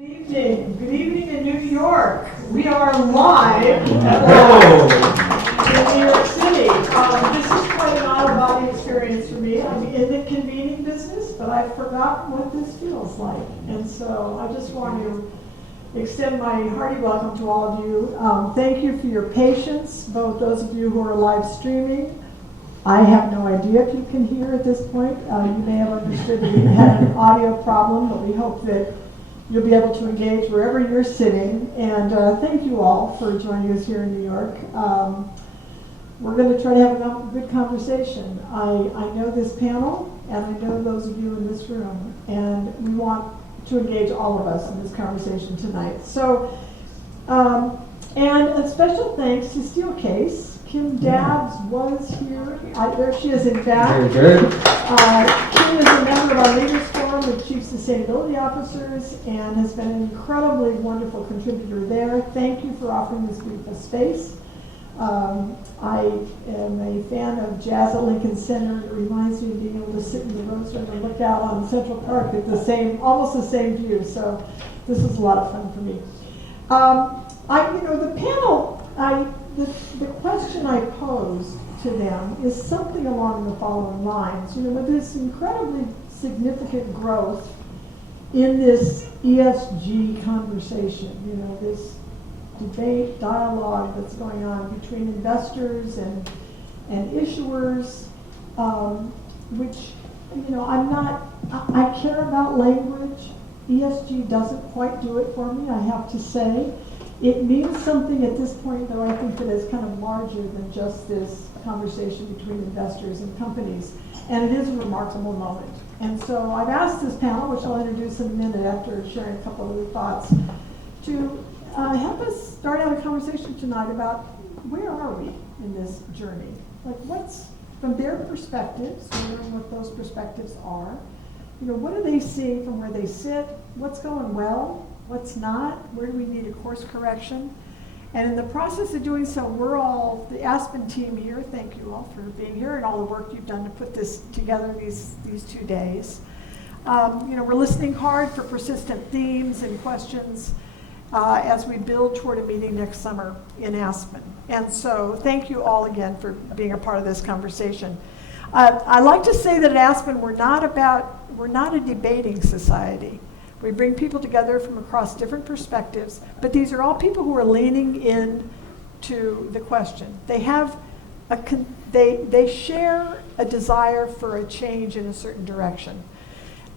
Good evening in New York. We are live in New York City. This is quite an out-of-body experience for me. I'm in the convening business, but I've forgotten what this feels like. And so I just want to extend my hearty welcome to all of you. Thank you for your patience, both those of you who are live streaming. I have no idea if you can hear at this point. You may have understood that we had an audio problem, but we hope that you'll be able to engage wherever you're sitting. And thank you all for joining us here in New York. We're going to try to have a good conversation. I know this panel, and I know those of you in this room, and we want to engage all of us in this conversation tonight. So, and a special thanks to Steelcase. Kim Dabbs was here. There she is, in fact. Very good. Kim is a member of our Leaders Forum with Chief Sustainability Officers and has been an incredibly wonderful contributor there. Thank you for offering this beautiful space. I am a fan of jazz at Lincoln Center. It reminds me of being able to sit in the rose garden and look out on Central Park at almost the same view. So this is a lot of fun for me. The panel, the question I posed to them is something along the following lines. With this incredibly significant growth in this ESG conversation, this debate, dialogue that's going on between investors and issuers, which, I care about language. ESG doesn't quite do it for me, I have to say. It means something at this point, though, I think that is kind of larger than just this conversation between investors and companies. And it is a remarkable moment. And so I've asked this panel, which I'll introduce in a minute after sharing a couple of other thoughts, to help us start out a conversation tonight about where are we in this journey? Like, what's, from their perspectives, wondering what those perspectives are, what are they seeing from where they sit? What's going well? What's not? Where do we need a course correction? And in the process of doing so, we're all, the Aspen team here, thank you all for being here and all the work you've done to put this together these 2 days. We're listening hard for persistent themes and questions as we build toward a meeting next summer in Aspen. And so thank you all again for being a part of this conversation. I like to say that at Aspen, we're not a debating society. We bring people together from across different perspectives, but these are all people who are leaning in to the question. They have they share a desire for a change in a certain direction.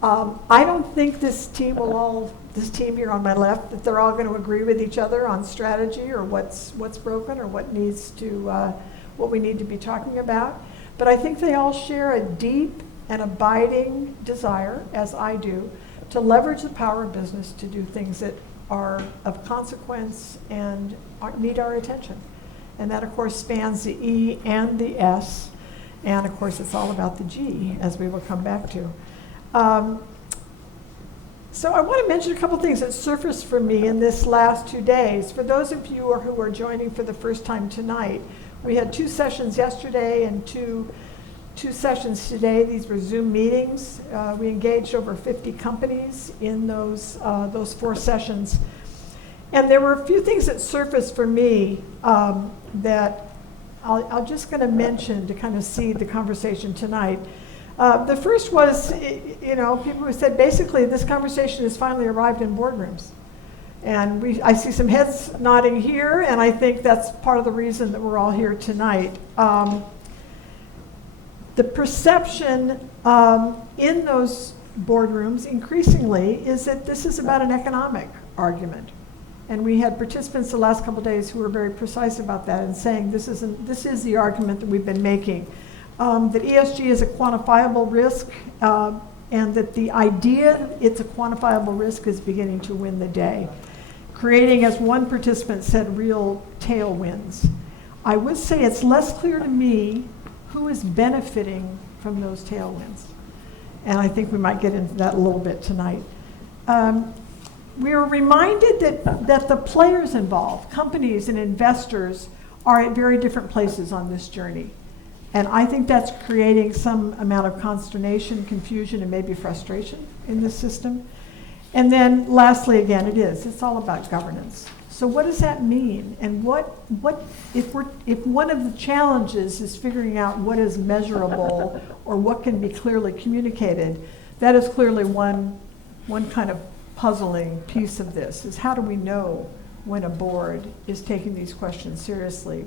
I don't think this team here on my left, that they're all going to agree with each other on strategy or what's broken or what we need to be talking about. But I think they all share a deep and abiding desire, as I do, to leverage the power of business to do things that are of consequence and need our attention. And that, of course, spans the E and the S. And, of course, it's all about the G, as we will come back to. So I want to mention a couple things that surfaced for me in this last 2 days. For those of you who are joining for the first time tonight, we had 2 sessions yesterday and two sessions today. These were Zoom meetings. We engaged over 50 companies in those 4 sessions. And there were a few things that surfaced for me that I'm just going to mention to kind of seed the conversation tonight. The first was, people who said, basically, this conversation has finally arrived in boardrooms. And I see some heads nodding here, and I think that's part of the reason that we're all here tonight. The perception in those boardrooms increasingly is that this is about an economic argument. And we had participants the last couple of days who were very precise about that and saying this is the argument that we've been making. That ESG is a quantifiable risk and that the idea it's a quantifiable risk is beginning to win the day, creating, as one participant said, real tailwinds. I would say it's less clear to me who is benefiting from those tailwinds. And I think we might get into that a little bit tonight. We are reminded that the players involved, companies and investors, are at very different places on this journey. And I think that's creating some amount of consternation, confusion, and maybe frustration in this system. And then lastly, again, it's all about governance. So what does that mean? And what if one of the challenges is figuring out what is measurable or what can be clearly communicated, that is clearly one kind of puzzling piece of this, is how do we know when a board is taking these questions seriously?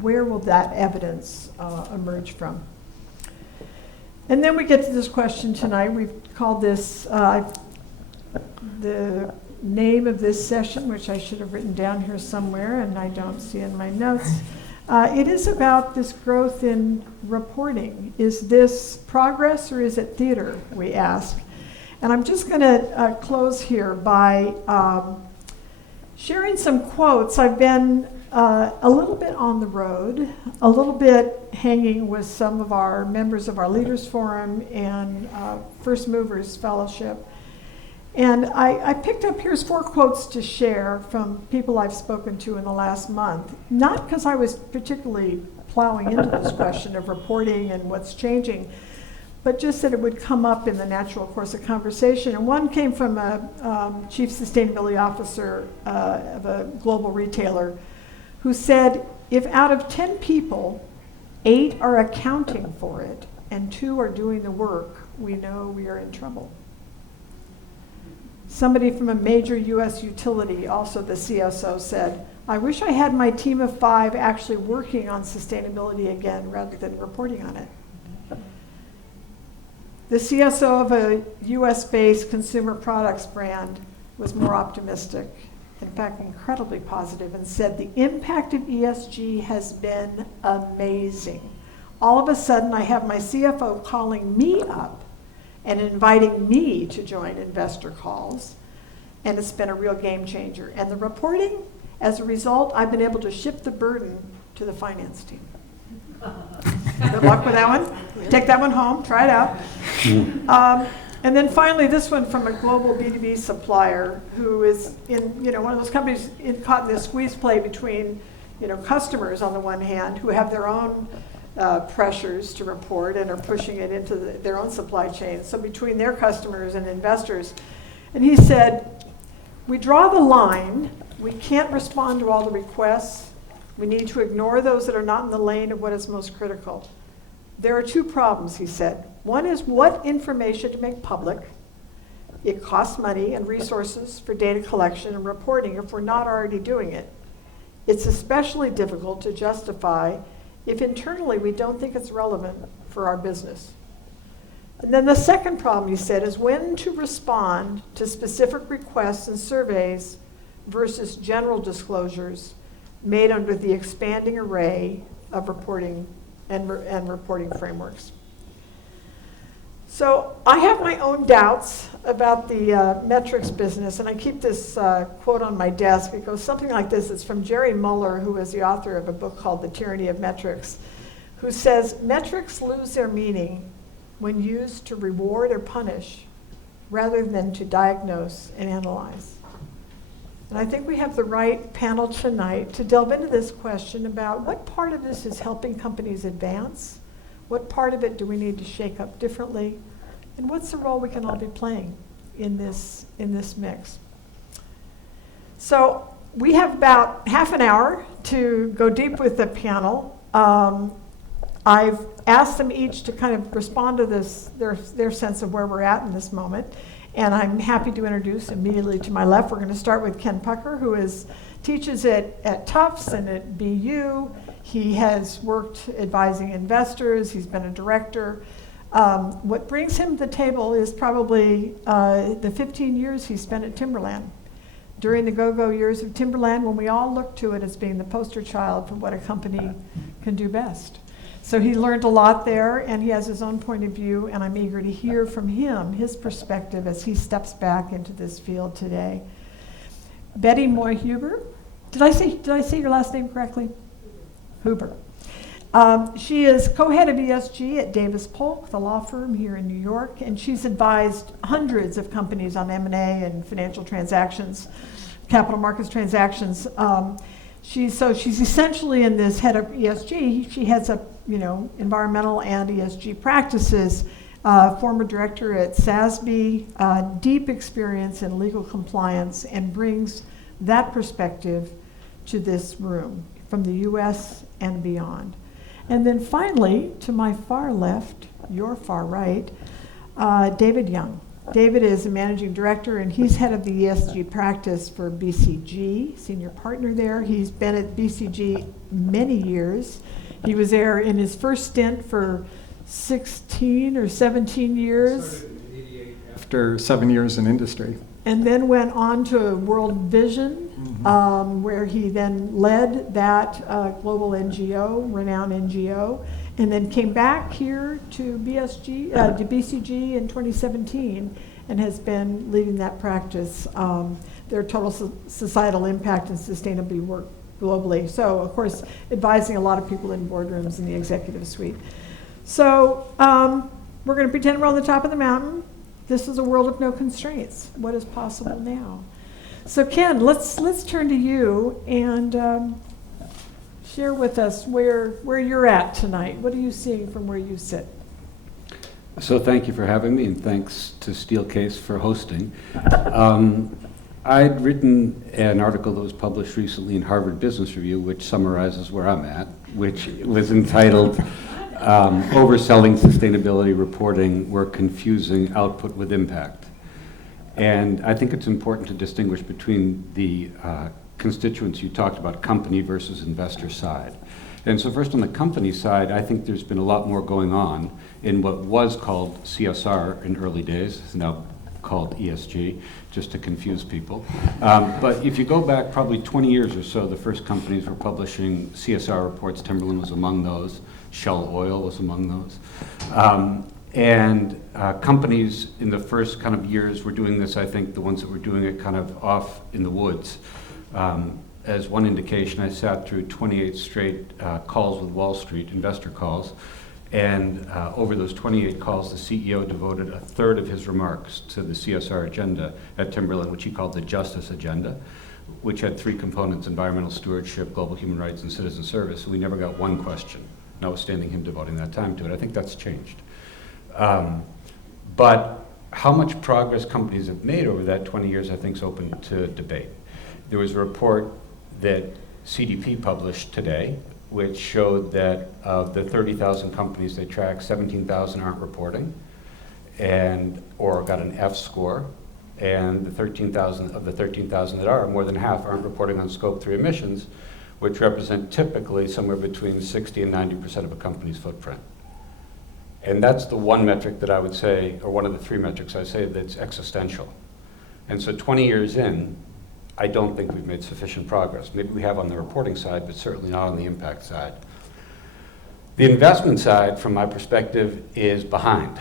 Where will that evidence emerge from? And then we get to this question tonight. We've called this, the name of this session, which I should have written down here somewhere, and I don't see in my notes. It is about this growth in reporting. Is this progress or is it theater, we ask. And I'm just going to close here by sharing some quotes. I've been a little bit on the road, a little bit hanging with some of our members of our Leaders Forum and First Movers Fellowship. And I picked up, here's 4 quotes to share from people I've spoken to in the last month. Not because I was particularly plowing into this question of reporting and what's changing, but just that it would come up in the natural course of conversation. And one came from a chief sustainability officer of a global retailer who said, if out of 10 people, 8 are accounting for it and 2 are doing the work, we know we are in trouble. Somebody from a major US utility, also the CSO, said, I wish I had my team of 5 actually working on sustainability again rather than reporting on it. The CSO of a US-based consumer products brand was more optimistic, in fact, incredibly positive, and said the impact of ESG has been amazing. All of a sudden, I have my CFO calling me up and inviting me to join investor calls, and it's been a real game changer. And the reporting, as a result, I've been able to shift the burden to the finance team. Good luck with that one. Take that one home, try it out. And then finally, this one from a global B2B supplier who is in one of those companies caught in this squeeze play between customers on the one hand who have their own pressures to report and are pushing it into their own supply chain. So between their customers and investors. And he said, we draw the line. We can't respond to all the requests. We need to ignore those that are not in the lane of what is most critical. There are 2 problems, he said. One is what information to make public. It costs money and resources for data collection and reporting if we're not already doing it. It's especially difficult to justify if internally we don't think it's relevant for our business. And then the second problem, he said, is when to respond to specific requests and surveys versus general disclosures made under the expanding array of reporting and reporting frameworks. So I have my own doubts about the metrics business, and I keep this quote on my desk. It goes something like this. It's from Jerry Muller, who is the author of a book called The Tyranny of Metrics, who says, metrics lose their meaning when used to reward or punish rather than to diagnose and analyze. And I think we have the right panel tonight to delve into this question about what part of this is helping companies advance, what part of it do we need to shake up differently, and what's the role we can all be playing in this mix. So we have about half an hour to go deep with the panel. I've asked them each to kind of respond to this, their sense of where we're at in this moment. And I'm happy to introduce immediately to my left, we're going to start with Ken Pucker, who teaches at Tufts and at BU. He has worked advising investors. He's been a director. What brings him to the table is probably the 15 years he spent at Timberland. During the go-go years of Timberland, when we all look to it as being the poster child for what a company can do best. So he learned a lot there, and he has his own point of view, and I'm eager to hear from him, his perspective as he steps back into this field today. Betty Moy-Huber, did I say your last name correctly? Huber. She is co-head of ESG at Davis Polk, the law firm here in New York, and she's advised hundreds of companies on M&A and financial transactions, capital markets transactions. She's essentially in this head of ESG. She heads up, environmental and ESG practices. former director at SASB, deep experience in legal compliance, and brings that perspective to this room from the U.S. and beyond. And then finally, to my far left, your far right, David Young. David is a managing director, and he's head of the ESG practice for BCG, senior partner there. He's been at BCG many years. He was there in his first stint for 16 or 17 years. Started in '88 after 7 years in industry. And then went on to World Vision, where he then led that global NGO, renowned NGO, and then came back here to BCG in 2017 and has been leading that practice, their total societal impact and sustainability work globally. So, of course, advising a lot of people in boardrooms in the executive suite. So we're going to pretend we're on the top of the mountain. This is a world of no constraints. What is possible now? So Ken, let's turn to you and share with us where you're at tonight. What are you seeing from where you sit? So thank you for having me, and thanks to Steelcase for hosting. I'd written an article that was published recently in Harvard Business Review, which summarizes where I'm at, which was entitled Overselling Sustainability Reporting, We're Confusing Output with Impact. And I think it's important to distinguish between the constituents you talked about, company versus investor side. And so first on the company side, I think there's been a lot more going on in what was called CSR in early days. It's now called ESG, just to confuse people. But if you go back probably 20 years or so, the first companies were publishing CSR reports. Timberland was among those. Shell Oil was among those. Companies in the first kind of years were doing this, I think the ones that were doing it kind of off in the woods. As one indication, I sat through 28 straight calls with Wall Street, investor calls, and over those 28 calls, the CEO devoted a third of his remarks to the CSR agenda at Timberland, which he called the Justice Agenda, which had three components: environmental stewardship, global human rights, and citizen service. We never got one question, notwithstanding him devoting that time to it. I think that's changed. But how much progress companies have made over that 20 years, I think, is open to debate. There was a report that CDP published today, which showed that of the 30,000 companies they track, 17,000 aren't reporting, or got an F score, and the 13,000 of the 13,000 that are, more than half aren't reporting on Scope 3 emissions, which represent typically somewhere between 60 and 90% of a company's footprint. And that's the one metric that I would say, or one of the three metrics I say that's existential. And so 20 years in, I don't think we've made sufficient progress. Maybe we have on the reporting side, but certainly not on the impact side. The investment side, from my perspective, is behind.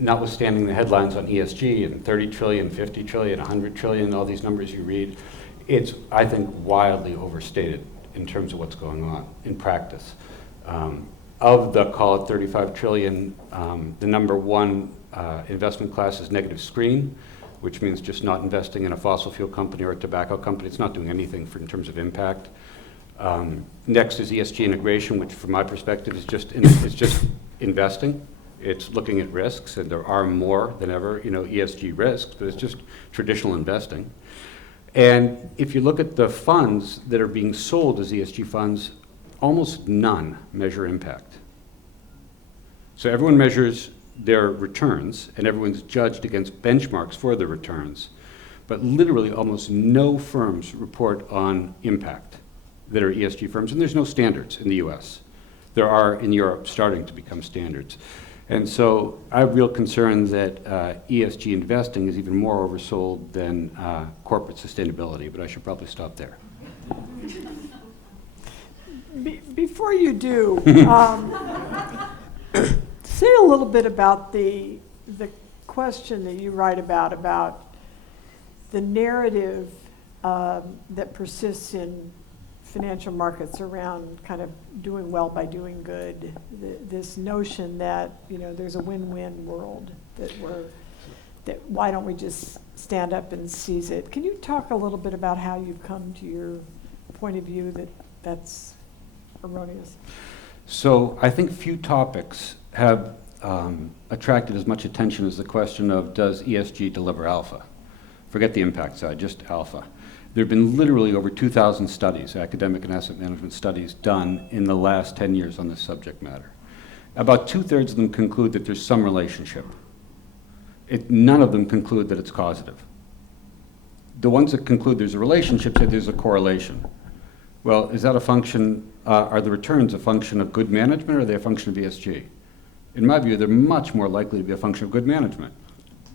Notwithstanding the headlines on ESG and 30 trillion, 50 trillion, 100 trillion, all these numbers you read, it's, I think, wildly overstated in terms of what's going on in practice. Of the, call it 35 trillion, the number one investment class is negative screen, which means just not investing in a fossil fuel company or a tobacco company. It's not doing anything in terms of impact. Next is ESG integration, which from my perspective is just investing. It's looking at risks, and there are more than ever, ESG risks, but it's just traditional investing. And if you look at the funds that are being sold as ESG funds, almost none measure impact. So everyone measures their returns, and everyone's judged against benchmarks for the returns. But literally almost no firms report on impact that are ESG firms, and there's no standards in the US. There are in Europe starting to become standards. And so I have real concern that ESG investing is even more oversold than corporate sustainability, but I should probably stop there. Before you do, say a little bit about the question that you write about the narrative that persists in financial markets around kind of doing well by doing good. This notion that there's a win-win world that why don't we just stand up and seize it? Can you talk a little bit about how you've come to your point of view that that's erroneous? So I think few topics have attracted as much attention as the question of, does ESG deliver alpha? Forget the impact side, just alpha. There have been literally over 2,000 studies, academic and asset management studies, done in the last 10 years on this subject matter. About 2/3 of them conclude that there's some relationship. None of them conclude that it's causative. The ones that conclude there's a relationship say there's a correlation. Well, is that a function, are the returns a function of good management, or are they a function of ESG? In my view, they're much more likely to be a function of good management.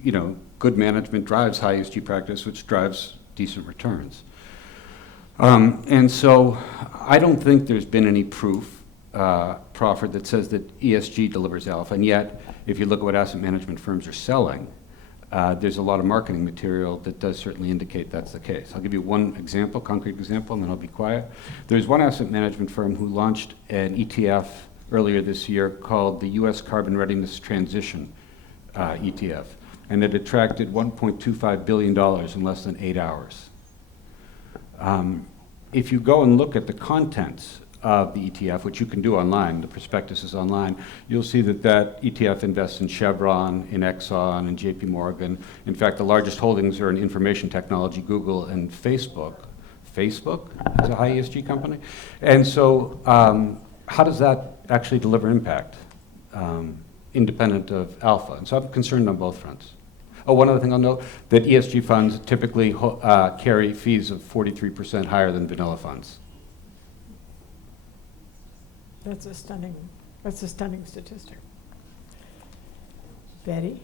You know, good management drives high ESG practice, which drives decent returns. And so I don't think there's been any proof proffered that says that ESG delivers alpha. And yet, if you look at what asset management firms are selling, there's a lot of marketing material that does certainly indicate that's the case. I'll give you one example, concrete example, and then I'll be quiet. There's one asset management firm who launched an ETF earlier this year called the U.S. Carbon Readiness Transition ETF. And it attracted $1.25 billion in less than 8 hours. If you go and look at the contents of the ETF, which you can do online, the prospectus is online, you'll see that that ETF invests in Chevron, in Exxon, and JP Morgan. In fact, the largest holdings are in information technology, Google, and Facebook. Facebook is a high ESG company. And so how does that actually deliver impact, independent of alpha? And so I'm concerned on both fronts. Oh, one other thing I'll note, that ESG funds typically carry fees of 43% higher than vanilla funds. That's a stunning statistic. Betty?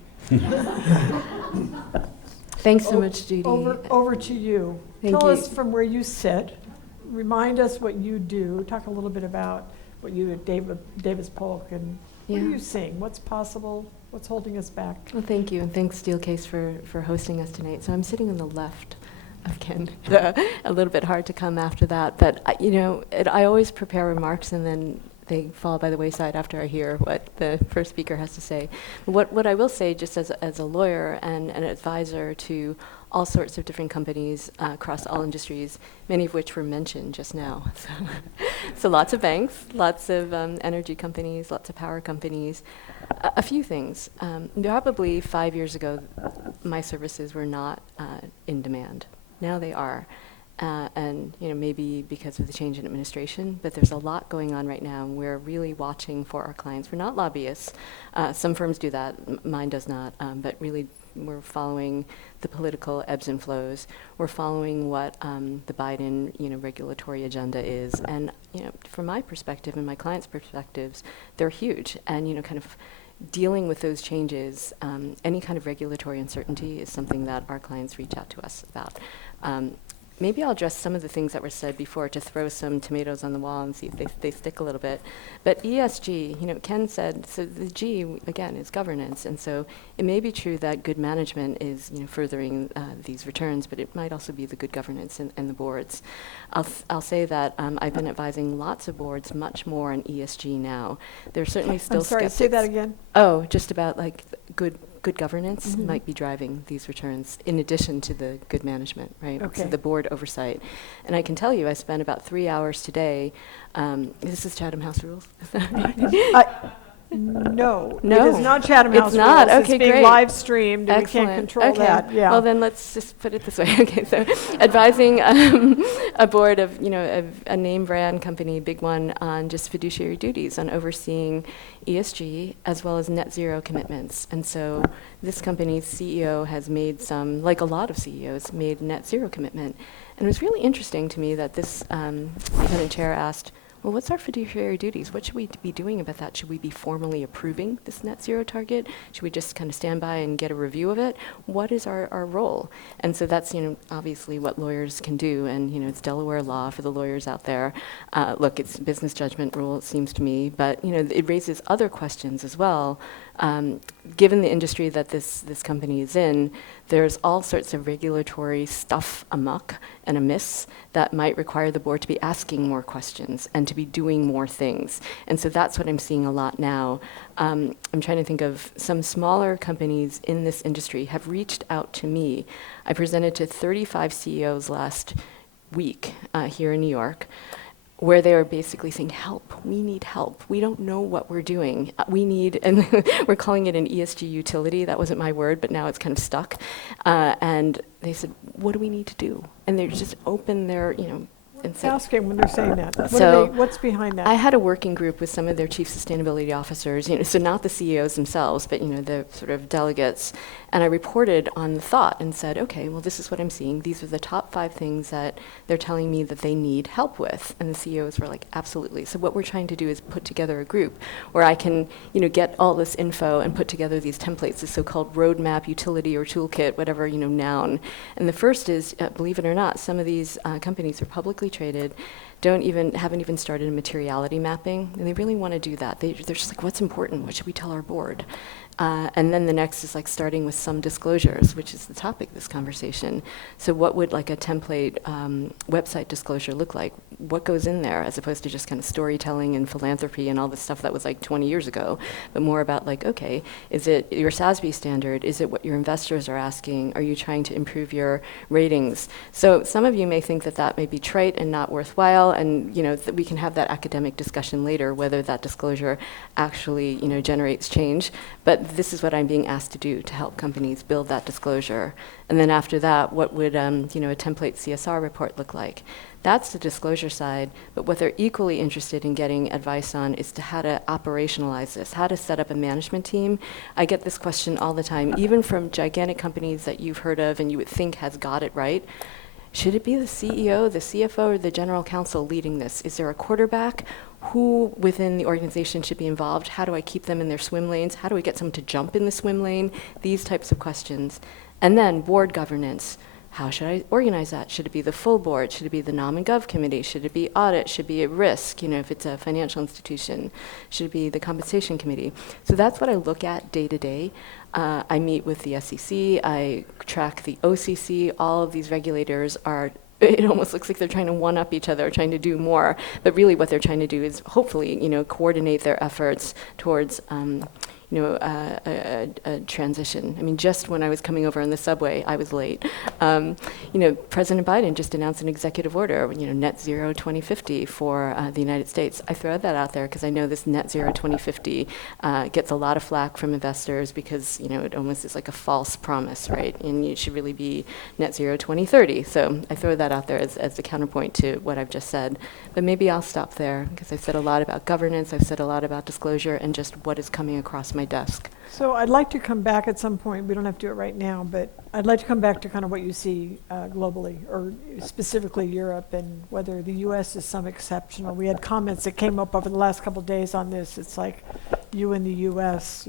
Thanks so much, Judy. Over to you. Thank Tell you. us from where you sit. Remind us what you do. Talk a little bit about what you do at Davis Polk, and what are you seeing? What's possible? What's holding us back? Well, thank you, and thanks Steelcase for hosting us tonight. So I'm sitting on the left of Ken. A little bit hard to come after that, but I always prepare remarks and then they fall by the wayside after I hear what the first speaker has to say. What I will say, just as a lawyer and an advisor to all sorts of different companies across all industries, many of which were mentioned just now. So lots of banks, lots of energy companies, lots of power companies. A few things. Probably 5 years ago, my services were not in demand. Now they are. And maybe because of the change in administration, but there's a lot going on right now, and we're really watching for our clients. We're not lobbyists. Some firms do that. Mine does not. But really, we're following the political ebbs and flows. We're following what the Biden, regulatory agenda is. And from my perspective and my clients' perspectives, they're huge. And kind of dealing with those changes, any kind of regulatory uncertainty is something that our clients reach out to us about. Maybe I'll address some of the things that were said before to throw some tomatoes on the wall and see if they stick a little bit. But ESG, Ken said, so the G, again, is governance. And so it may be true that good management is furthering these returns, but it might also be the good governance and the boards. I'll say that I've been advising lots of boards much more on ESG now. There's certainly still I'm sorry, skeptics. say that again. Oh, just about good governance might be driving these returns in addition to the good management, right? Okay. So the board oversight. And I can tell you, I spent about 3 hours today. This is Chatham House rules. No, No, it is not Chatham it's House not. rules. Okay, it's being great. live streamed, and Excellent. we can't control Okay. that. Yeah. Well, then let's just put it this way. Okay, so advising a board of a name brand company, big one, on just fiduciary duties, on overseeing ESG as well as net zero commitments. And so this company's CEO has made some, like a lot of CEOs, made net zero commitment. And it was really interesting to me that this lieutenant chair asked, well, what's our fiduciary duties? What should we be doing about that? Should we be formally approving this net zero target? Should we just kind of stand by and get a review of it? What is our role? And so that's, obviously what lawyers can do. And, it's Delaware law for the lawyers out there. Look, it's business judgment rule, it seems to me. But, it raises other questions as well. Given the industry that this company is in, there's all sorts of regulatory stuff amuck and amiss that might require the board to be asking more questions and to be doing more things. And so that's what I'm seeing a lot now. I'm trying to think of some smaller companies in this industry have reached out to me. I presented to 35 CEOs last week here in New York, where they are basically saying, help, we need help. We don't know what we're doing. We need, and we're calling it an ESG utility. That wasn't my word, but now it's kind of stuck. And they said, what do we need to do? And they're just open their, and said, Asking when they're saying that. What's behind that? I had a working group with some of their chief sustainability officers, so not the CEOs themselves, but the sort of delegates, and I reported on the thought and said, okay, well, this is what I'm seeing. These are the top 5 things that they're telling me that they need help with, and the CEOs were like, absolutely. So what we're trying to do is put together a group where I can, get all this info and put together these templates, this so-called roadmap, utility, or toolkit, whatever noun. And the first is, believe it or not, some of these companies are publicly traded, haven't even started a materiality mapping, and they really want to do that. They're just like, what's important? What should we tell our board? And then the next is like starting with some disclosures, which is the topic of this conversation. So what would like a template website disclosure look like? What goes in there, as opposed to just kind of storytelling and philanthropy and all this stuff that was like 20 years ago, but more about like, okay, is it your SASB standard? Is it what your investors are asking? Are you trying to improve your ratings? So some of you may think that that may be trite and not worthwhile, and that we can have that academic discussion later, whether that disclosure actually generates change. But this is what I'm being asked to do to help companies build that disclosure. And then after that, what would a template CSR report look like? That's the disclosure side, but what they're equally interested in getting advice on is to how to operationalize this, how to set up a management team. I get this question all the time, even from gigantic companies that you've heard of and you would think has got it right. Should it be the CEO, the CFO, or the general counsel leading this? Is there a quarterback? Who within the organization should be involved? How do I keep them in their swim lanes? How do I get someone to jump in the swim lane? These types of questions. And then board governance. How should I organize that? Should it be the full board? Should it be the Nom and Gov committee? Should it be audit? Should it be at risk, if it's a financial institution? Should it be the compensation committee? So that's what I look at day to day. I meet with the SEC, I track the OCC, all of these regulators are, it almost looks like they're trying to one-up each other, trying to do more, but really what they're trying to do is hopefully, coordinate their efforts towards a transition. I mean, just when I was coming over on the subway, I was late. President Biden just announced an executive order, net zero 2050 for the United States. I throw that out there because I know this net zero 2050 gets a lot of flack from investors because, it almost is like a false promise, right? And it should really be net zero 2030. So I throw that out there as the counterpoint to what I've just said. But maybe I'll stop there because I've said a lot about governance, I've said a lot about disclosure, and just what is coming across my desk. So I'd like to come back at some point, we don't have to do it right now, but I'd like to come back to kind of what you see globally, or specifically Europe, and whether the US is some exceptional. We had comments that came up over the last couple of days on this. It's like you in the US,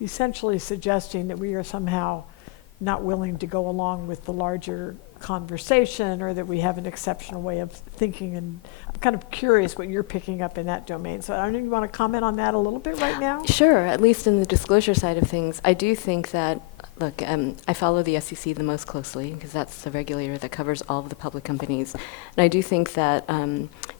essentially suggesting that we are somehow not willing to go along with the larger conversation, or that we have an exceptional way of thinking. And I'm kind of curious what you're picking up in that domain. So I don't know if you want to comment on that a little bit right now? Sure, at least in the disclosure side of things. I do think that, look, I follow the SEC the most closely because that's the regulator that covers all of the public companies. And I do think that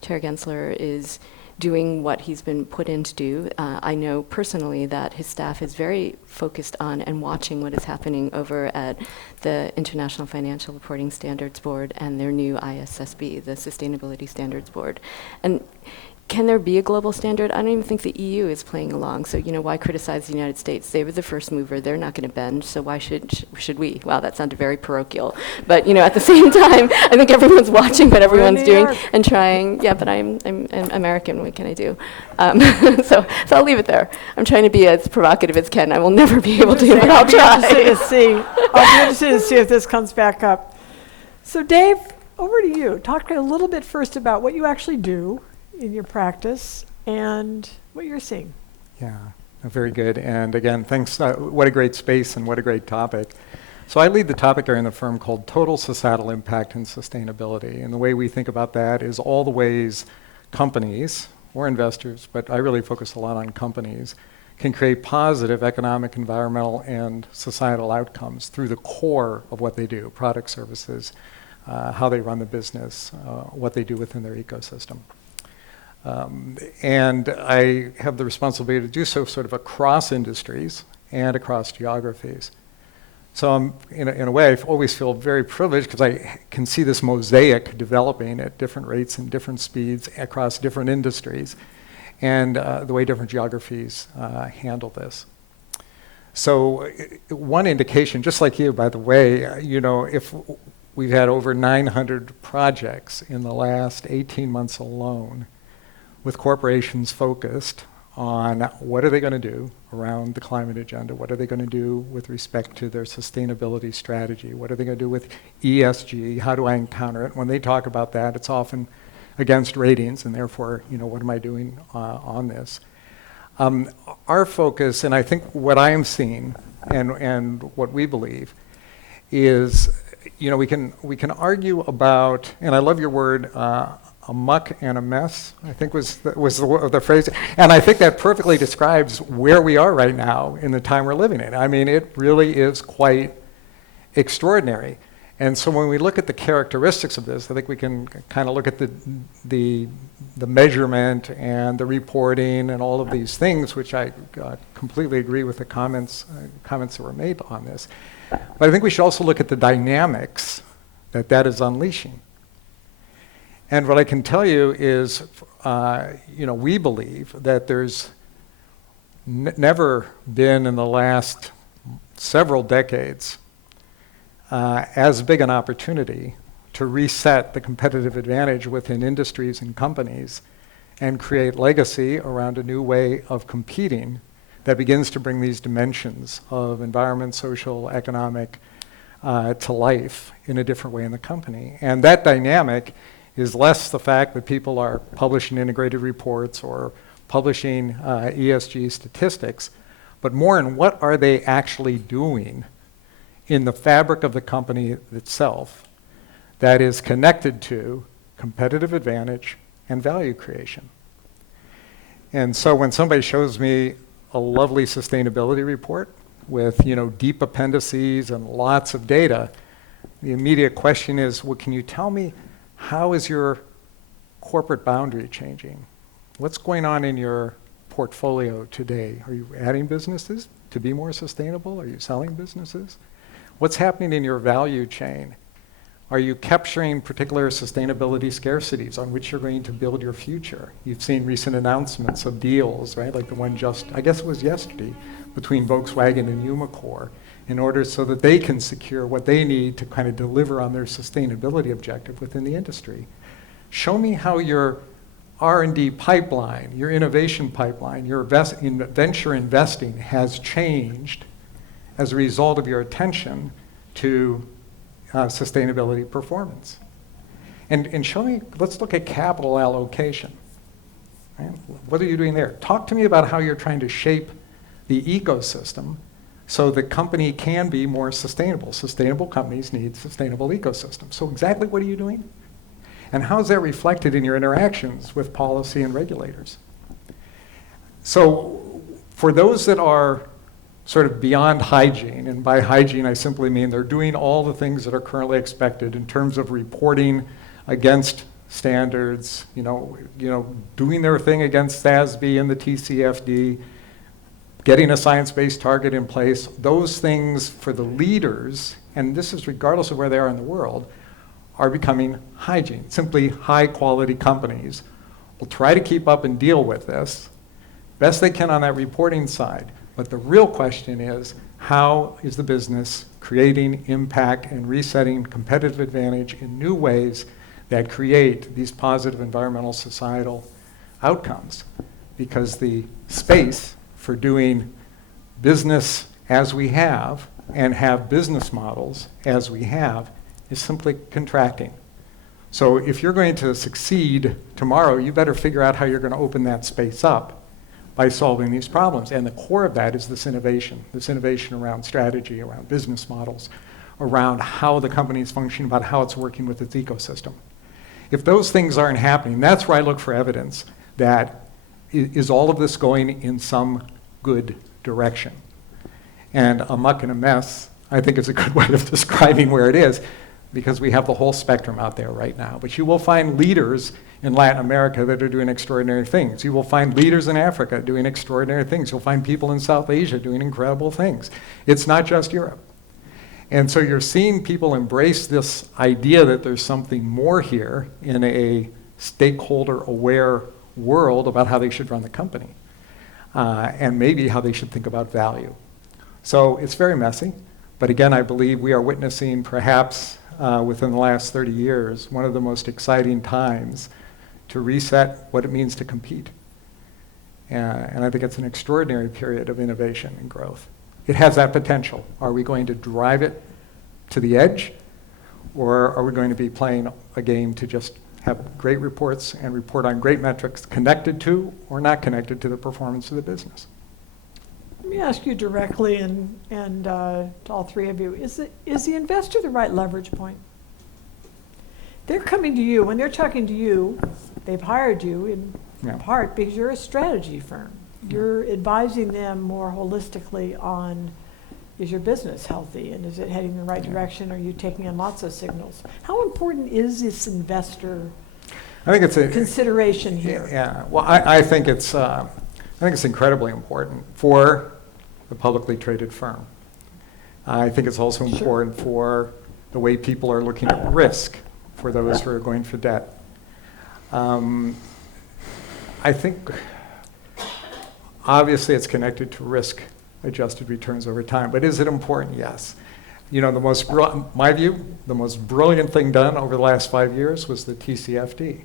Chair Gensler is doing what he's been put in to do. I know personally that his staff is very focused on and watching what is happening over at the International Financial Reporting Standards Board and their new ISSB, the Sustainability Standards Board. And can there be a global standard? I don't even think the EU is playing along. So, why criticize the United States? They were the first mover. They're not going to bend. So why should we? Wow, that sounded very parochial. But, at the same time, I think everyone's watching what everyone's doing and trying. Yeah, but I'm American. What can I do? So I'll leave it there. I'm trying to be as provocative as Ken. I will never be able to, but I'll try. I'll be interested to see if this comes back up. So Dave, over to you. Talk a little bit first about what you actually do in your practice and what you're seeing. Yeah, very good. And again, thanks. What a great space and what a great topic. So I lead the topic area in the firm called Total Societal Impact and Sustainability. And the way we think about that is all the ways companies or investors, but I really focus a lot on companies, can create positive economic, environmental, and societal outcomes through the core of what they do, product, services, how they run the business, what they do within their ecosystem. And I have the responsibility to do so sort of across industries and across geographies. So I'm, in a way, I always feel very privileged because I can see this mosaic developing at different rates and different speeds across different industries, and the way different geographies handle this. So one indication, just like you, by the way, if we've had over 900 projects in the last 18 months alone with corporations focused on what are they going to do around the climate agenda, what are they going to do with respect to their sustainability strategy, what are they going to do with ESG, how do I encounter it? When they talk about that, it's often against ratings, and therefore, what am I doing on this? Our focus, and I think what I am seeing, and what we believe, is, we can argue about, and I love your word, a muck and a mess, I think was the phrase, and I think that perfectly describes where we are right now in the time we're living in. I mean, it really is quite extraordinary. And so when we look at the characteristics of this, I think we can kind of look at the measurement and the reporting and all of these things, which I completely agree with the comments that were made on this. But I think we should also look at the dynamics that is unleashing. And what I can tell you is, we believe that there's never been in the last several decades as big an opportunity to reset the competitive advantage within industries and companies and create legacy around a new way of competing that begins to bring these dimensions of environment, social, economic to life in a different way in the company. And that dynamic is less the fact that people are publishing integrated reports or publishing ESG statistics, but more in what are they actually doing in the fabric of the company itself that is connected to competitive advantage and value creation. And so when somebody shows me a lovely sustainability report with deep appendices and lots of data, the immediate question is, well, can you tell me how is your corporate boundary changing? What's going on in your portfolio today? Are you adding businesses to be more sustainable? Are you selling businesses? What's happening in your value chain? Are you capturing particular sustainability scarcities on which you're going to build your future? You've seen recent announcements of deals, right? Like the one I guess it was yesterday, between Volkswagen and Umicore, in order so that they can secure what they need to kind of deliver on their sustainability objective within the industry. Show me how your R&D pipeline, your innovation pipeline, your venture investing has changed as a result of your attention to sustainability performance. And show me, let's look at capital allocation. Right? What are you doing there? Talk to me about how you're trying to shape the ecosystem so the company can be more sustainable. Sustainable companies need sustainable ecosystems. So exactly what are you doing? And how is that reflected in your interactions with policy and regulators? So for those that are sort of beyond hygiene, and by hygiene I simply mean they're doing all the things that are currently expected in terms of reporting against standards, doing their thing against SASB and the TCFD, getting a science-based target in place. Those things for the leaders, and this is regardless of where they are in the world, are becoming hygiene. Simply high-quality companies will try to keep up and deal with this best they can on that reporting side. But the real question is, how is the business creating impact and resetting competitive advantage in new ways that create these positive environmental societal outcomes? Because the space for doing business as we have and have business models as we have is simply contracting. So if you're going to succeed tomorrow, you better figure out how you're going to open that space up by solving these problems. And the core of that is this innovation around strategy, around business models, around how the company is functioning, about how it's working with its ecosystem. If those things aren't happening, that's where I look for evidence that is all of this going in some good direction. And a muck and a mess, I think, is a good way of describing where it is, because we have the whole spectrum out there right now. But you will find leaders in Latin America that are doing extraordinary things. You will find leaders in Africa doing extraordinary things. You'll find people in South Asia doing incredible things. It's not just Europe. And so you're seeing people embrace this idea that there's something more here in a stakeholder-aware world about how they should run the company, and maybe how they should think about value. So it's very messy, but again, I believe we are witnessing perhaps within the last 30 years, one of the most exciting times to reset what it means to compete. And I think it's an extraordinary period of innovation and growth. It has that potential. Are we going to drive it to the edge, or are we going to be playing a game to just have great reports and report on great metrics connected to or not connected to the performance of the business? Let me ask you directly, and to all three of you, is the investor the right leverage point? They're coming to you, when they're talking to you, they've hired you in part because you're a strategy firm. You're advising them more holistically on, is your business healthy and is it heading in the right direction? Are you taking in lots of signals? How important is this investor consideration here? Yeah, well, I think it's incredibly important for the publicly traded firm. I think it's also important for the way people are looking at risk for those who are going for debt. I think obviously it's connected to risk-adjusted returns over time, but is it important? Yes. You know, my view, the most brilliant thing done over the last 5 years was the TCFD.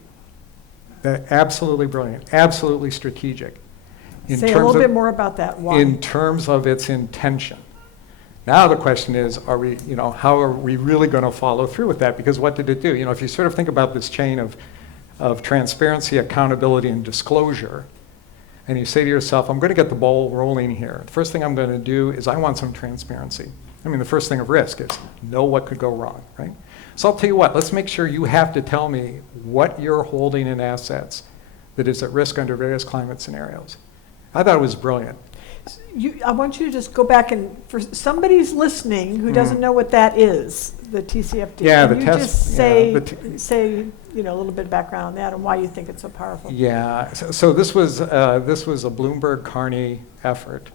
Absolutely brilliant, absolutely strategic. Say a little bit more about that. Why? In terms of its intention. Now the question is, how are we really going to follow through with that? Because what did it do? You know, if you sort of think about this chain of transparency, accountability, and disclosure, and you say to yourself, I'm going to get the ball rolling here. The first thing I'm going to do is I want some transparency. I mean, the first thing of risk is know what could go wrong, right? So I'll tell you what, let's make sure you have to tell me what you're holding in assets that is at risk under various climate scenarios. I thought it was brilliant. I want you to just go back and, for somebody's listening who doesn't know what that is, the TCFD. Yeah, can the you test. Just say a little bit of background on that and why you think it's so powerful. Yeah. So this was a Bloomberg-Carney effort.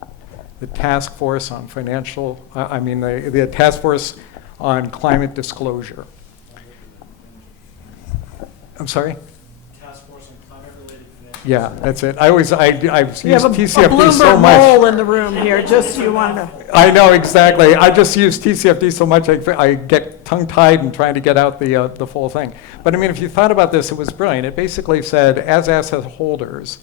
The task force on the task force on climate disclosure. I'm sorry. Yeah, that's it. I've used TCFD so much. A Bloomberg mole in the room here, just so you want to know. I know, exactly. I just use TCFD so much, I get tongue-tied in trying to get out the full thing. But I mean, if you thought about this, it was brilliant. It basically said, as asset holders,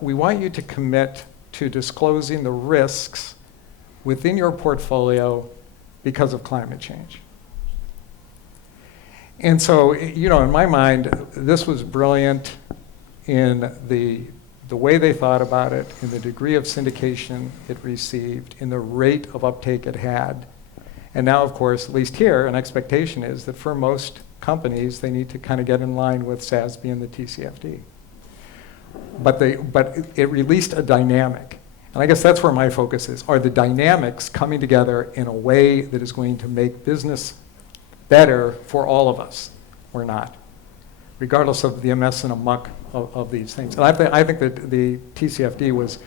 we want you to commit to disclosing the risks within your portfolio because of climate change. And so, in my mind, this was brilliant in the way they thought about it, in the degree of syndication it received, in the rate of uptake it had. And now, of course, at least here, an expectation is that for most companies, they need to kind of get in line with SASB and the TCFD. But it released a dynamic. And I guess that's where my focus is. Are the dynamics coming together in a way that is going to make business better for all of us, or not? Regardless of the mess and a muck of these things. And I think that the TCFD was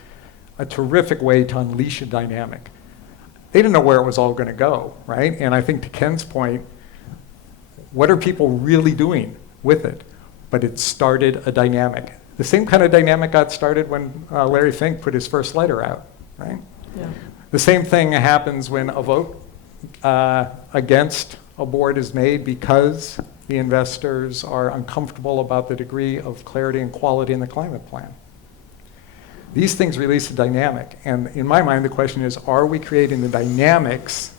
a terrific way to unleash a dynamic. They didn't know where it was all going to go, right? And I think to Ken's point, what are people really doing with it? But it started a dynamic. The same kind of dynamic got started when Larry Fink put his first letter out, right? Yeah. The same thing happens when a vote against a board is made because the investors are uncomfortable about the degree of clarity and quality in the climate plan. These things release a dynamic. And in my mind, the question is, are we creating the dynamics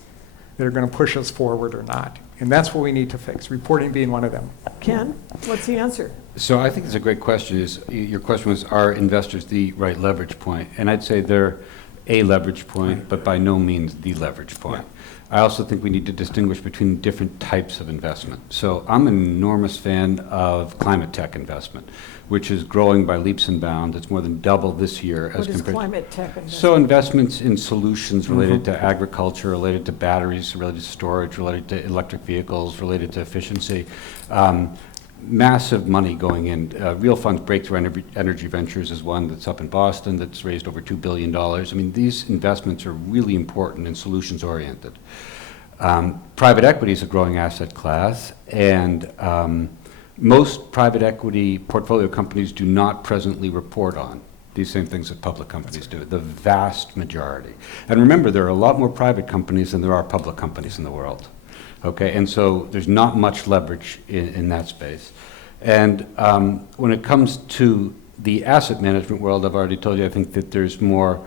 that are going to push us forward or not? And that's what we need to fix, reporting being one of them. Ken, what's the answer? So I think it's a great question. Your question was, are investors the right leverage point? And I'd say they're a leverage point, but by no means the leverage point. Yeah. I also think we need to distinguish between different types of investment. So I'm an enormous fan of climate tech investment, which is growing by leaps and bounds. It's more than double this year as compared to... What is climate tech investment? So investments in solutions related to agriculture, related to batteries, related to storage, related to electric vehicles, related to efficiency. Massive money going in. Real Funds Breakthrough Energy Ventures is one that's up in Boston that's raised over $2 billion. I mean, these investments are really important and solutions oriented. Private equity is a growing asset class, and most private equity portfolio companies do not presently report on these same things that public companies do, the vast majority. And remember, there are a lot more private companies than there are public companies in the world. Okay, and so there's not much leverage in that space. And when it comes to the asset management world, I've already told you, I think that there's more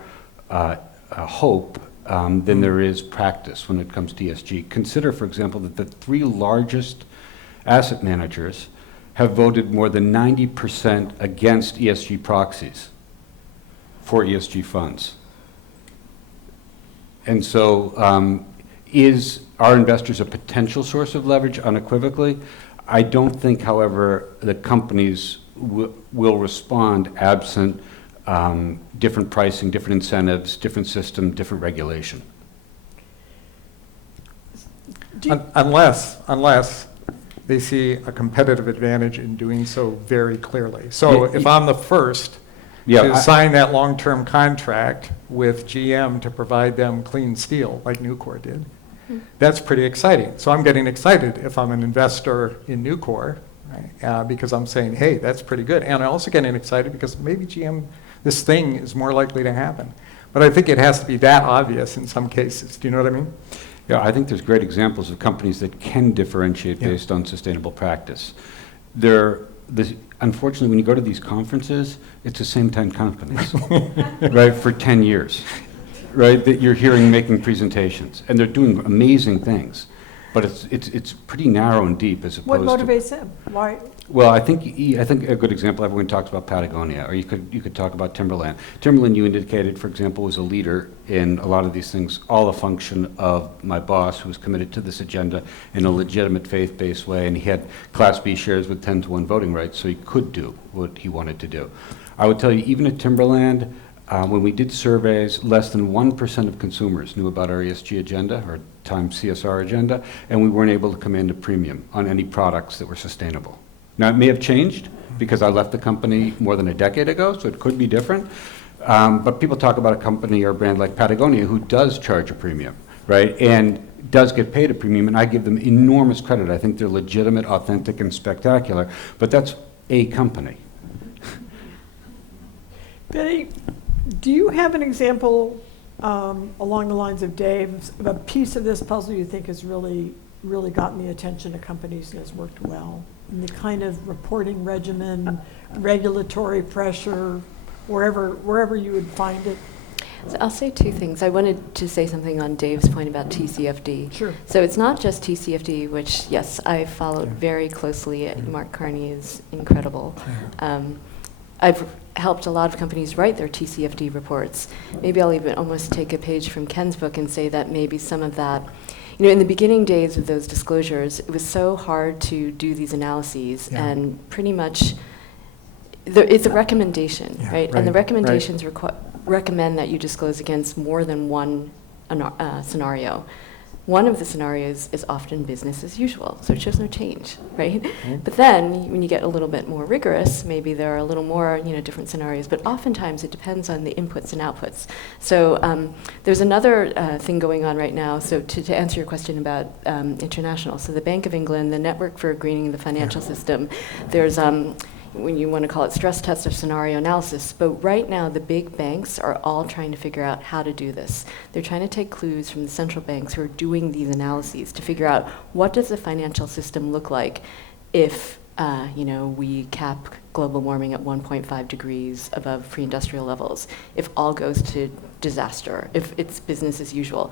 hope than there is practice when it comes to ESG. Consider, for example, that the 3 largest asset managers have voted more than 90% against ESG proxies for ESG funds. And so is our investors a potential source of leverage? Unequivocally. I don't think, however, that companies will respond absent different pricing, different incentives, different system, different regulation. Unless they see a competitive advantage in doing so very clearly. So if I'm the first to sign that long-term contract with GM to provide them clean steel, like Nucor did, that's pretty exciting. So I'm getting excited if I'm an investor in Nucor, right? Because I'm saying, hey, that's pretty good. And I'm also getting excited because maybe GM, this thing is more likely to happen. But I think it has to be that obvious in some cases. Do you know what I mean? Yeah, I think there's great examples of companies that can differentiate based on sustainable practice. Unfortunately, when you go to these conferences, it's the same 10 companies, right, for 10 years, right, that you're hearing making presentations. And they're doing amazing things. But it's pretty narrow and deep as opposed to... What motivates them? Why? Well, I think a good example, everyone talks about Patagonia, or you could talk about Timberland. Timberland, you indicated, for example, was a leader in a lot of these things, all a function of my boss, who was committed to this agenda in a legitimate faith-based way, and he had Class B shares with 10-to-1 voting rights, so he could do what he wanted to do. I would tell you, even at Timberland, when we did surveys, less than 1% of consumers knew about our ESG agenda, or times CSR agenda, and we weren't able to command a premium on any products that were sustainable. Now, it may have changed because I left the company more than a decade ago, so it could be different. But people talk about a company or a brand like Patagonia who does charge a premium, right, and does get paid a premium, and I give them enormous credit. I think they're legitimate, authentic, and spectacular, but that's a company. Benny, do you have an example along the lines of Dave's, of a piece of this puzzle you think has really gotten the attention of companies and has worked well? And the kind of reporting regimen, regulatory pressure, wherever you would find it? So I'll say 2 things. I wanted to say something on Dave's point about TCFD. Sure. So it's not just TCFD, which, yes, I followed very closely. Mark Carney is incredible. I've helped a lot of companies write their TCFD reports. Maybe I'll even almost take a page from Ken's book and say that maybe some of that, in the beginning days of those disclosures, it was so hard to do these analyses, and pretty much it's a recommendation, right? And the recommendations recommend that you disclose against more than one scenario. One of the scenarios is often business as usual, so it shows no change, right? But then when you get a little bit more rigorous, maybe there are a little more, different scenarios, but oftentimes it depends on the inputs and outputs. So there's another thing going on right now. So to answer your question about international, so the Bank of England, the Network for Greening the Financial System, there's when you want to call it stress test or scenario analysis. But right now, the big banks are all trying to figure out how to do this. They're trying to take clues from the central banks who are doing these analyses to figure out what does the financial system look like if we cap global warming at 1.5 degrees above pre-industrial levels, if all goes to disaster, if it's business as usual.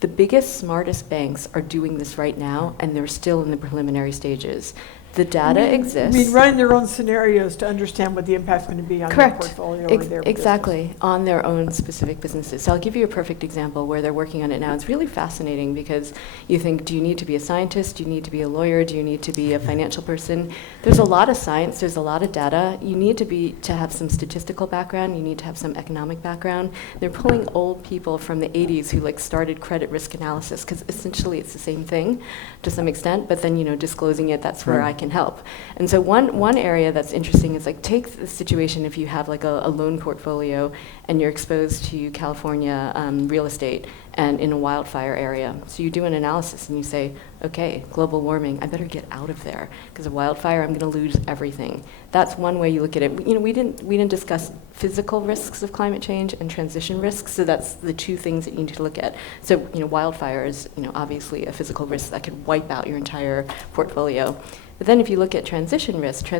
The biggest, smartest banks are doing this right now, and they're still in the preliminary stages. The data exists. I mean, running their own scenarios to understand what the impact's going to be on their portfolio or their Exactly, business. on their own specific businesses. So I'll give you a perfect example where they're working on it now. It's really fascinating because you think, do you need to be a scientist? Do you need to be a lawyer? Do you need to be a financial person? There's a lot of science. There's a lot of data. You need to have some statistical background. You need to have some economic background. They're pulling old people from the 80s who started credit risk analysis because essentially it's the same thing to some extent, but then, disclosing it, that's where I can can help. And so one area that's interesting is like take the situation if you have like a loan portfolio and you're exposed to California real estate and in a wildfire area. So you do an analysis and you say, okay, global warming, I better get out of there because a wildfire, I'm going to lose everything. That's one way you look at it. You know, we didn't discuss physical risks of climate change and transition risks, so that's the two things that you need to look at. So, you know, wildfire is, you know, obviously a physical risk that could wipe out your entire portfolio. But then if you look at transition risk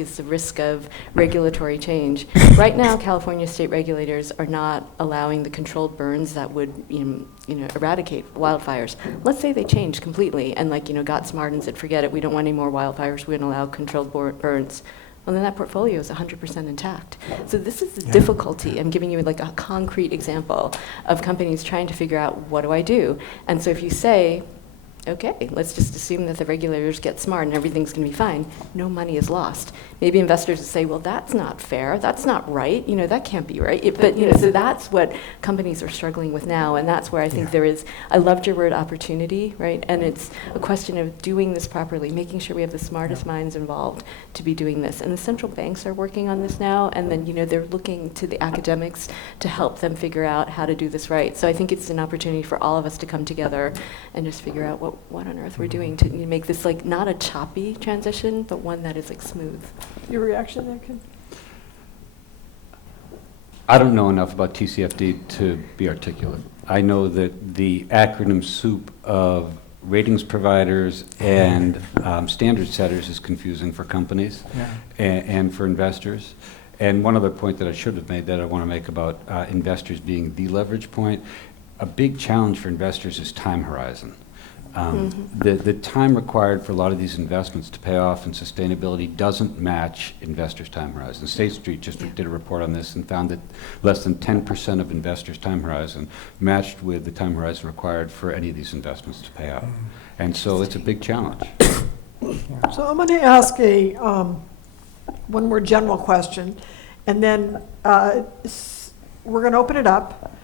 is the risk of regulatory change. Right now, California state regulators are not allowing the controlled burns that would, eradicate wildfires. Let's say they changed completely and got smart and said, forget it, we don't want any more wildfires, we don't allow controlled burns. Well, then that portfolio is 100% intact. So this is the difficulty. I'm giving you like a concrete example of companies trying to figure out, what do I do? And so if you say, okay, let's just assume that the regulators get smart and everything's going to be fine, no money is lost. Maybe investors would say, well, that's not fair, that's not right, that can't be right. So that's what companies are struggling with now, and that's where I think there is, I loved your word opportunity, right? And it's a question of doing this properly, making sure we have the smartest minds involved to be doing this. And the central banks are working on this now, and then, they're looking to the academics to help them figure out how to do this right. So I think it's an opportunity for all of us to come together and just figure out what on earth we're doing to make this not a choppy transition, but one that is smooth. Your reaction there, Ken? I don't know enough about TCFD to be articulate. I know that the acronym soup of ratings providers and standard setters is confusing for companies and for investors. And one other point that I should have made that I want to make about investors being the leverage point, a big challenge for investors is time horizon. The time required for a lot of these investments to pay off in sustainability doesn't match investors' time horizon. State Street just did a report on this and found that less than 10% of investors' time horizon matched with the time horizon required for any of these investments to pay off. And so it's a big challenge. So I'm going to ask one more general question, and then we're going to open it up.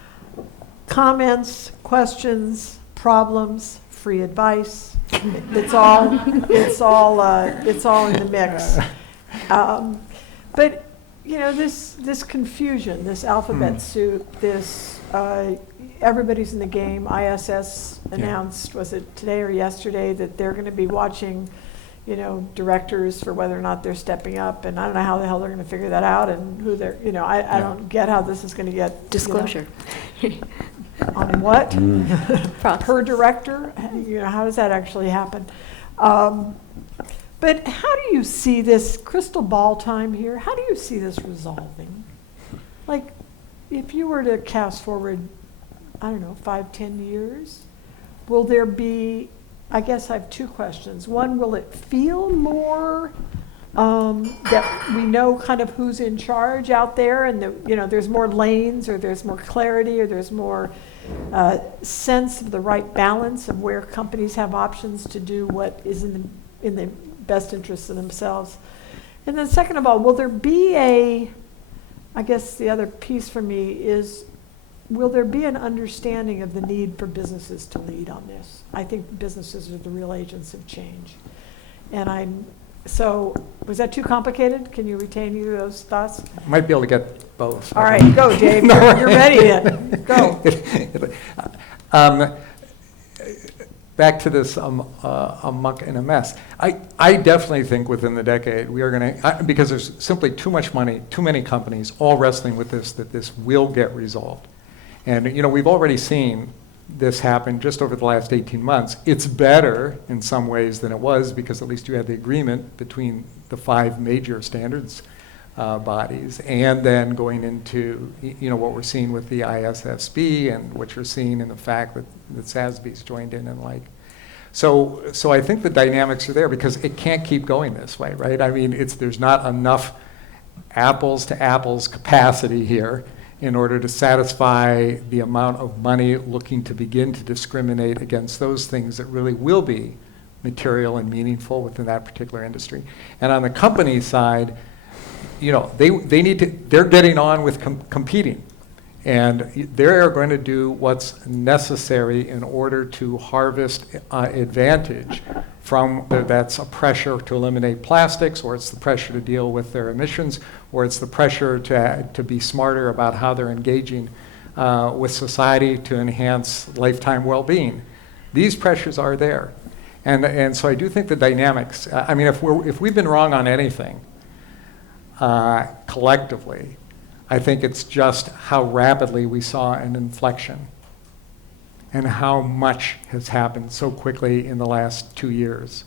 Comments, questions, problems, free advice. It's all in the mix. But this confusion, this alphabet soup, this everybody's in the game. ISS announced, was it today or yesterday, that they're going to be watching, directors for whether or not they're stepping up, and I don't know how the hell they're going to figure that out, and who they're, I don't get how this is going to get disclosure. On what? Per director? How does that actually happen? But how do you see this crystal ball time here? How do you see this resolving? Like, if you were to cast forward, 5-10 years, will there be, I guess I have two questions. One, will it feel more that we know kind of who's in charge out there, and there's more lanes, or there's more clarity, or there's more sense of the right balance of where companies have options to do what is in the best interest of themselves? And then second of all, will there be I guess the other piece for me is, will there be an understanding of the need for businesses to lead on this? I think businesses are the real agents of change. And so, was that too complicated? Can you retain either of those thoughts? Might be able to get both. All right, go, Dave. You're ready then. Go. Back to this a muck and a mess. I definitely think within the decade we are going to, because there's simply too much money, too many companies all wrestling with this, that this will get resolved. And we've already seen this happen just over the last 18 months. It's better in some ways than it was, because at least you had the agreement between the 5 major standards bodies, and then going into what we're seeing with the ISSB, and what you're seeing in the fact that SASB's joined in and like. So I think the dynamics are there, because it can't keep going this way, right? I mean, there's not enough apples to apples capacity here in order to satisfy the amount of money looking to begin to discriminate against those things that really will be material and meaningful within that particular industry. And on the company side, they need to, they're getting on with competing. And they're going to do what's necessary in order to harvest advantage from whether that's a pressure to eliminate plastics, or it's the pressure to deal with their emissions, or it's the pressure to be smarter about how they're engaging with society to enhance lifetime well-being. These pressures are there. And so I do think the dynamics, I mean, if we've been wrong on anything collectively, I think it's just how rapidly we saw an inflection and how much has happened so quickly in the last 2 years.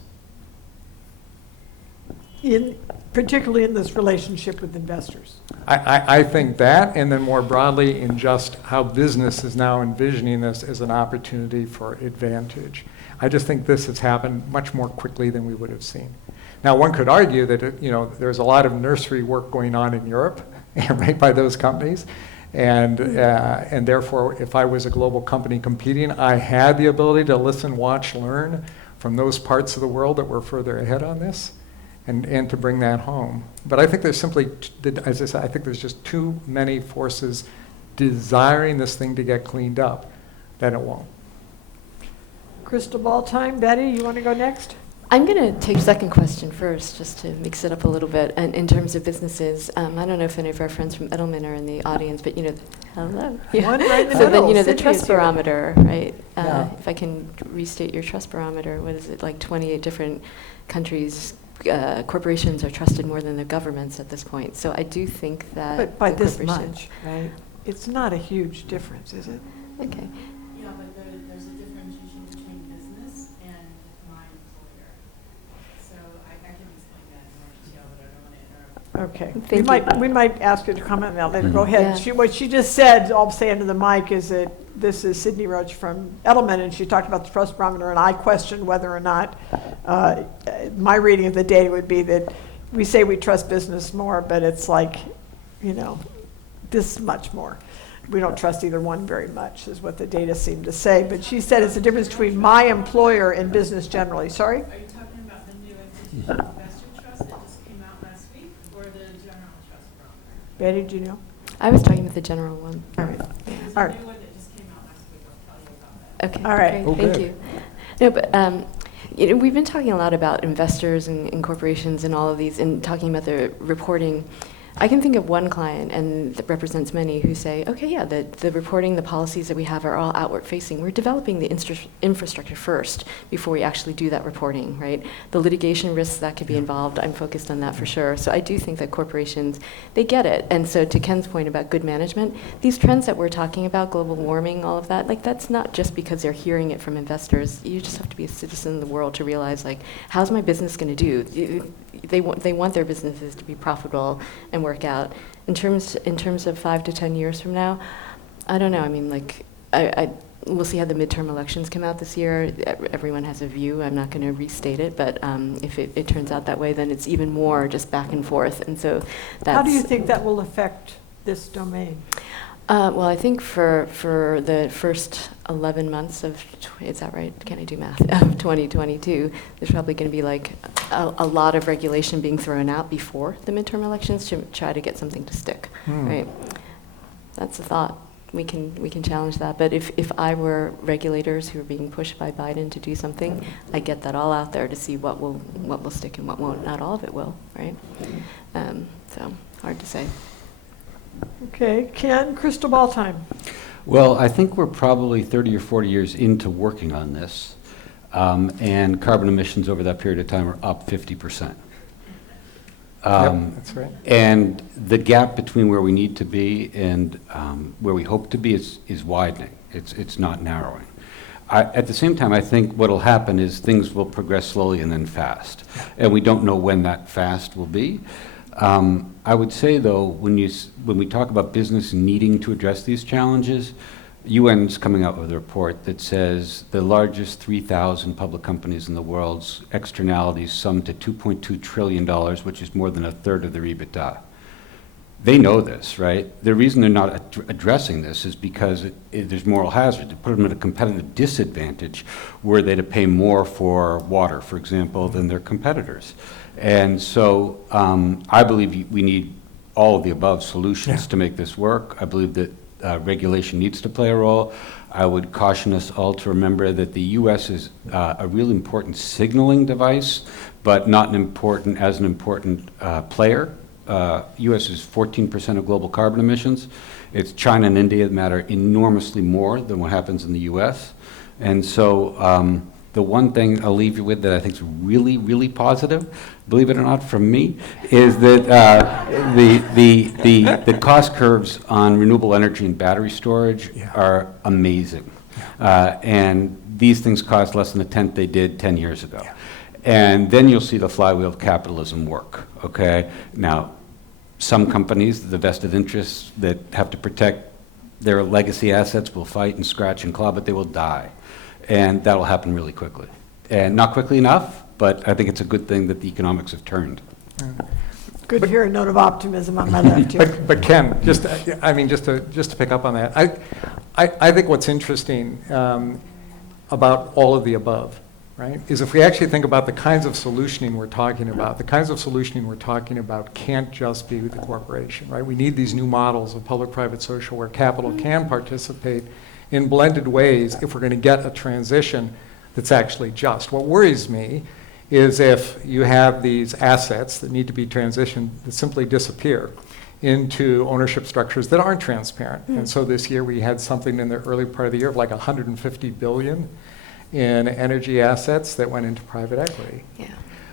Particularly in this relationship with investors. I think that, and then more broadly in just how business is now envisioning this as an opportunity for advantage. I just think this has happened much more quickly than we would have seen. Now, one could argue that there's a lot of nursery work going on in Europe, right, by those companies, and therefore, if I was a global company competing, I had the ability to listen, watch, learn from those parts of the world that were further ahead on this, and to bring that home. But I think there's simply, as I said, I think there's just too many forces desiring this thing to get cleaned up that it won't. Crystal ball time. Betty, you want to go next? I'm going to take second question first, just to mix it up a little bit. And in terms of businesses, I don't know if any of our friends from Edelman are in the audience, but hello. Yeah. One right in the So middle. then, the Sydney trust is here. barometer, right? Yeah. If I can restate your trust barometer, what is it, like 28 different countries, corporations are trusted more than the governments at this point. So I do think that But by the this corporation- much, right? It's not a huge difference, is it? Okay. Yeah, but there's a differentiation between business and my employer. So I can explain that in more detail, but I don't want to interrupt. Okay. Thank We might ask you to comment on that later. Go Yeah. ahead. What she just said, I'll say into the mic, is that this is Sydney Roach from Edelman, and she talked about the trust barometer, and I questioned whether or not my reading of the data would be that we say we trust business more, but it's like, this much more. We don't trust either one very much, is what the data seem to say. But she said it's the difference between my employer and business generally. Sorry? Are you talking about the new institutional investor trust that just came out last week, or the general trust barometer? Betty, do you know? I was talking about the general one. All right. There's All a right. new one that just came out last week. I'll tell you about that. Okay. All right. Great, thank Okay. you. No, but we've been talking a lot about investors and corporations and all of these, and talking about the reporting. I can think of one client, and that represents many, who say, okay, yeah, the reporting, the policies that we have are all outward facing. We're developing the infrastructure first before we actually do that reporting, right? The litigation risks that could be involved, I'm focused on that for sure. So I do think that corporations, they get it. And so to Ken's point about good management, these trends that we're talking about, global warming, all of that, that's not just because they're hearing it from investors. You just have to be a citizen of the world to realize, how's my business going to do? They want their businesses to be profitable and work out. In terms of 5 to 10 years from now, I don't know. I mean, we'll see how the midterm elections come out this year. Everyone has a view. I'm not going to restate it, but if it turns out that way, then it's even more just back and forth. And so that's. How do you think that will affect this domain? Well, I think for the first 11 months of, is that right? Can I do math? Of 2022, there's probably going to be a lot of regulation being thrown out before the midterm elections to try to get something to stick, right? That's a thought. We can challenge that. But if I were regulators who are being pushed by Biden to do something, I get that all out there to see what will stick and what won't. Not all of it will, right? So hard to say. Okay, Ken, crystal ball time. Well, I think we're probably 30 or 40 years into working on this, and carbon emissions over that period of time are up 50%. That's right. And the gap between where we need to be and where we hope to be is widening. It's not narrowing. At the same time, I think what will happen is things will progress slowly and then fast, and we don't know when that fast will be. I would say, though, when we talk about business needing to address these challenges, UN's coming out with a report that says the largest 3,000 public companies in the world's externalities sum to $2.2 trillion, which is more than a third of their EBITDA. They know this, right? The reason they're not addressing this is because there's moral hazard. To put them at a competitive disadvantage were they to pay more for water, for example, than their competitors. And so I believe we need all of the above solutions to make this work. I believe that regulation needs to play a role. I would caution us all to remember that the U.S. is a really important signaling device, but not an important player. U.S. is 14% of global carbon emissions. It's China and India that matter enormously more than what happens in the U.S. And so the one thing I'll leave you with that I think is really, really positive, believe it or not, from me, is that the cost curves on renewable energy and battery storage are amazing. And these things cost less than a tenth they did 10 years ago. And then you'll see the flywheel of capitalism work, okay? Now, some companies, the vested interests that have to protect their legacy assets will fight and scratch and claw, but they will die. And that'll happen really quickly. And not quickly enough, but I think it's a good thing that the economics have turned. Good to hear a note of optimism on my left here. But Ken, just to pick up on that, I think what's interesting about all of the above, right, is if we actually think about the kinds of solutioning we're talking about, can't just be with the corporation, right? We need these new models of public-private social where capital can participate in blended ways if we're going to get a transition that's actually just. What worries me is if you have these assets that need to be transitioned that simply disappear into ownership structures that aren't transparent. And so this year we had something in the early part of the year of like 150 billion in energy assets that went into private equity. Yeah.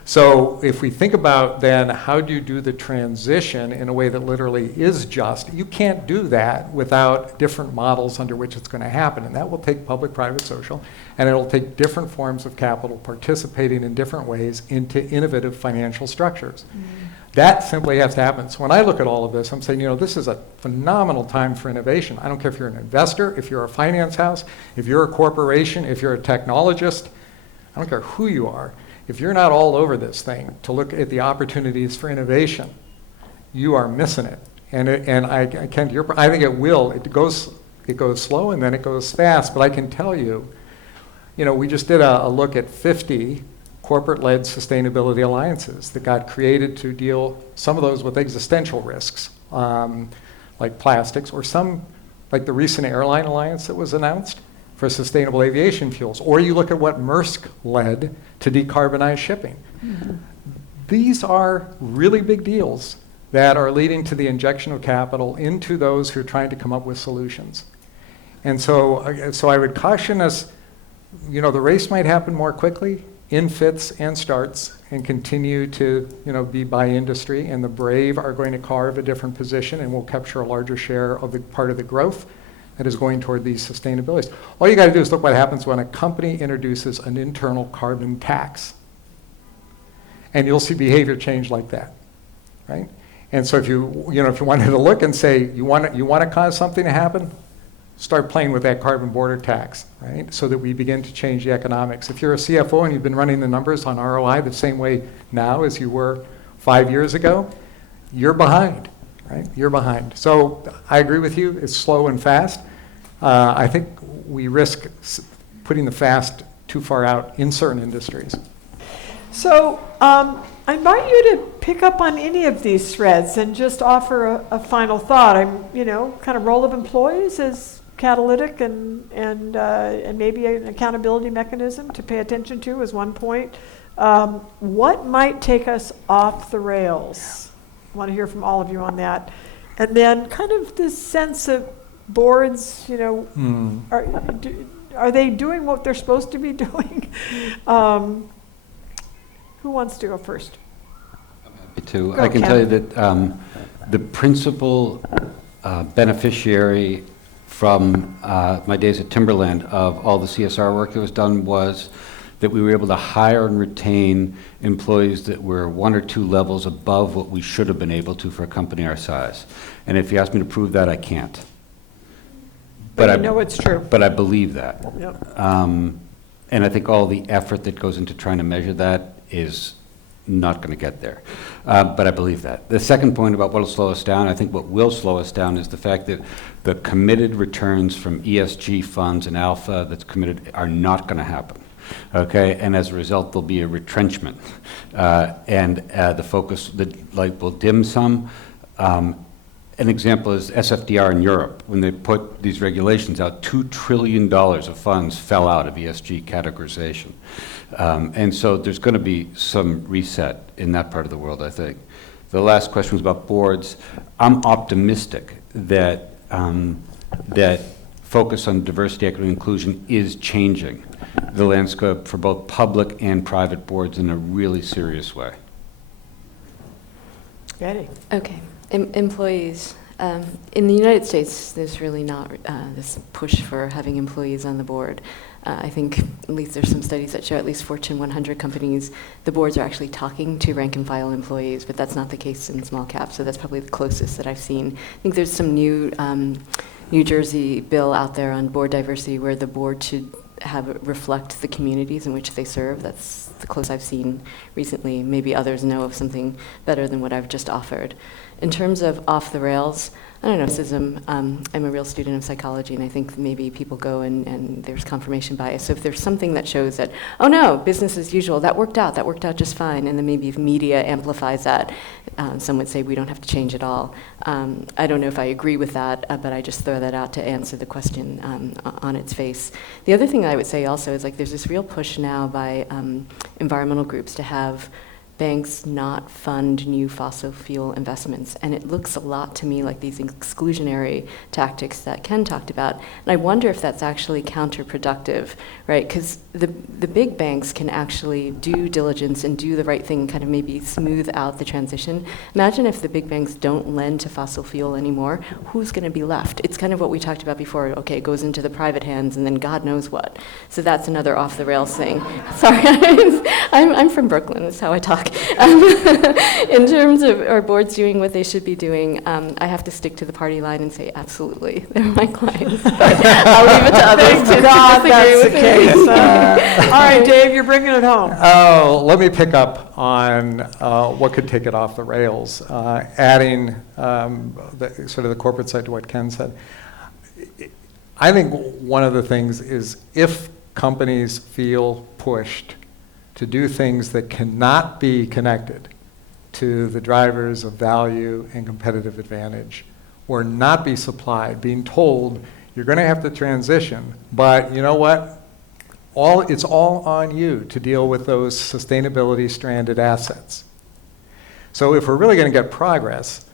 So if we think about then how do you do the transition in a way that literally is just, you can't do that without different models under which it's going to happen. And that will take public, private, social, and it'll take different forms of capital participating in different ways into innovative financial structures. That simply has to happen. So when I look at all of this, I'm saying, this is a phenomenal time for innovation. I don't care if you're an investor, if you're a finance house, if you're a corporation, if you're a technologist, I don't care who you are. If you're not all over this thing to look at the opportunities for innovation, you are missing it. And I think it will. It goes slow and then it goes fast. But I can tell you, we just did a look at 50 corporate-led sustainability alliances that got created to deal some of those with existential risks, like plastics, or some, like the recent airline alliance that was announced for sustainable aviation fuels. Or you look at what Maersk led to decarbonize shipping. These are really big deals that are leading to the injection of capital into those who are trying to come up with solutions. And so I would caution us, the race might happen more quickly in fits and starts and continue to be by industry, and the brave are going to carve a different position and will capture a larger share of the part of the growth that is going toward these sustainabilities. All you got to do is look what happens when a company introduces an internal carbon tax. And you'll see behavior change like that, right? And so if you wanted to look and say, you want to cause something to happen, start playing with that carbon border tax, right? So that we begin to change the economics. If you're a CFO and you've been running the numbers on ROI the same way now as you were 5 years ago, you're behind. Right? You're behind. So I agree with you. It's slow and fast. I think we risk putting the fast too far out in certain industries. So I invite you to pick up on any of these threads and just offer a final thought. Kind of role of employees as catalytic and maybe an accountability mechanism to pay attention to is one point. What might take us off the rails? I want to hear from all of you on that. And then kind of this sense of boards, are they doing what they're supposed to be doing? Who wants to go first? I'm happy to. Go, I can Ken. tell you that the principal beneficiary from my days at Timberland of all the CSR work that was done was that we were able to hire and retain employees that were 1 or 2 levels above what we should have been able to for a company our size. And if you ask me to prove that, I can't. But it's true. But I believe that. Yep. And I think all the effort that goes into trying to measure that is not going to get there. But I believe that. The second point about what will slow us down, I think what will slow us down is the fact that the committed returns from ESG funds and alpha that's committed are not going to happen. Okay, and as a result, there'll be a retrenchment, and the focus, the light will dim some. An example is SFDR in Europe. When they put these regulations out, $2 trillion of funds fell out of ESG categorization. And so there's going to be some reset in that part of the world, I think. The last question was about boards. I'm optimistic that that focus on diversity, equity, and inclusion is changing the landscape for both public and private boards in a really serious way. Betty? Okay. Employees. In the United States, there's really not this push for having employees on the board. I think at least there's some studies that show at least Fortune 100 companies, the boards are actually talking to rank and file employees, but that's not the case in small cap, so that's probably the closest that I've seen. I think there's some new New Jersey bill out there on board diversity where the board should have it reflect the communities in which they serve. That's the closest I've seen recently. Maybe others know of something better than what I've just offered. In terms of off the rails, I don't know, I'm a real student of psychology, and I think maybe people go and there's confirmation bias. So if there's something that shows that, oh no, business as usual, that worked out just fine, and then maybe if media amplifies that, some would say we don't have to change it all. I don't know if I agree with that, but I just throw that out to answer the question on its face. The other thing I would say also is like there's this real push now by environmental groups to have banks not fund new fossil fuel investments. And it looks a lot to me like these exclusionary tactics that Ken talked about. And I wonder if that's actually counterproductive, right? Because the big banks can actually do diligence and do the right thing, kind of maybe smooth out the transition. Imagine if the big banks don't lend to fossil fuel anymore, who's going to be left? It's kind of what we talked about before. Okay, it goes into the private hands and then God knows what. So that's another off the rails thing. Sorry, I'm from Brooklyn, that's how I talk. In terms of our boards doing what they should be doing, I have to stick to the party line and say absolutely, they're my clients. But I'll leave it to others to God, disagree that's with the me. case. All right, Dave, you're bringing it home. Oh, let me pick up on what could take it off the rails, adding sort of the corporate side to what Ken said. I think one of the things is if companies feel pushed to do things that cannot be connected to the drivers of value and competitive advantage, or not be supplied, being told you're going to have to transition, but you know what? It's all on you to deal with those sustainability stranded assets. So if we're really going to get progress,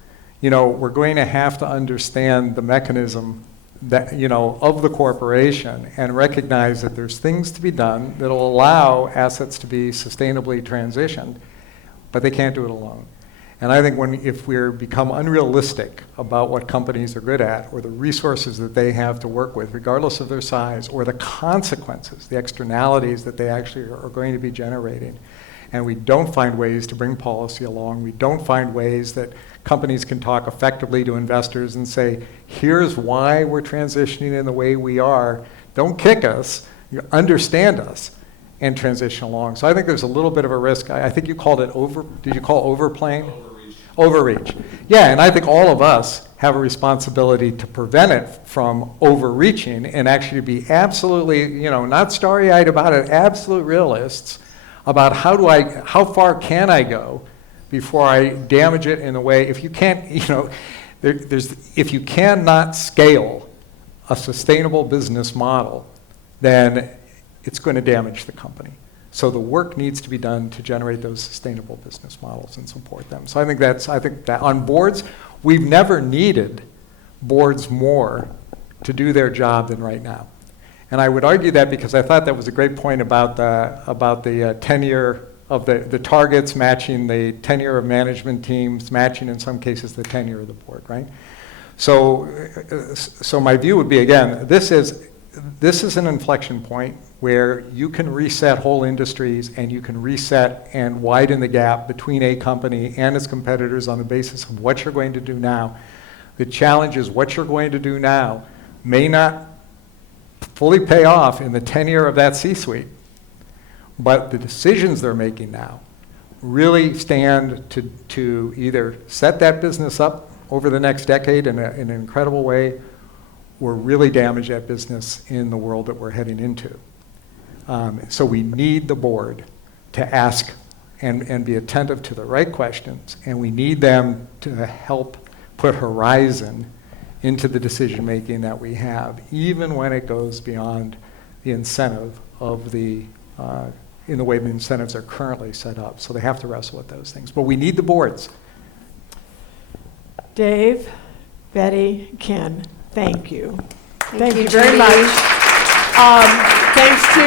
we're going to have to understand the mechanism that, of the corporation and recognize that there's things to be done that'll allow assets to be sustainably transitioned, but they can't do it alone. And I think if we become unrealistic about what companies are good at or the resources that they have to work with, regardless of their size, or the consequences, the externalities that they actually are going to be generating, and we don't find ways to bring policy along, we don't find ways that companies can talk effectively to investors and say, here's why we're transitioning in the way we are, don't kick us, you understand us, and transition along. So I think there's a little bit of a risk. I think you called it did you call overplaying? Overreach. Yeah, and I think all of us have a responsibility to prevent it from overreaching and actually be absolutely, not starry-eyed about it, absolute realists about how far can I go before I damage it in a way. If you can't, if you cannot scale a sustainable business model, then it's going to damage the company. So the work needs to be done to generate those sustainable business models and support them. So I think that on boards, we've never needed boards more to do their job than right now. And I would argue that because I thought that was a great point about the tenure of the targets matching the tenure of management teams, matching in some cases the tenure of the board, right? So my view would be, again, this is an inflection point where you can reset whole industries and you can reset and widen the gap between a company and its competitors on the basis of what you're going to do now. The challenge is what you're going to do now may not fully pay off in the tenure of that C-suite, but the decisions they're making now really stand to either set that business up over the next decade in an incredible way, or really damage that business in the world that we're heading into. So we need the board to ask and be attentive to the right questions, and we need them to help put horizon into the decision-making that we have, even when it goes beyond the incentive of in the way the incentives are currently set up. So they have to wrestle with those things. But we need the boards. Dave, Betty, Ken, thank you. Thank you you, very Judy. much. Thanks to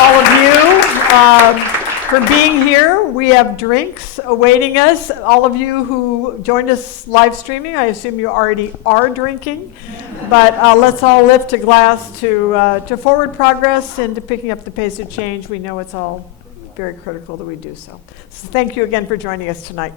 all of you for being here. We have drinks awaiting us. All of you who joined us live streaming, I assume you already are drinking. But let's all lift a glass to forward progress and to picking up the pace of change. We know it's all very critical that we do so. So thank you again for joining us tonight.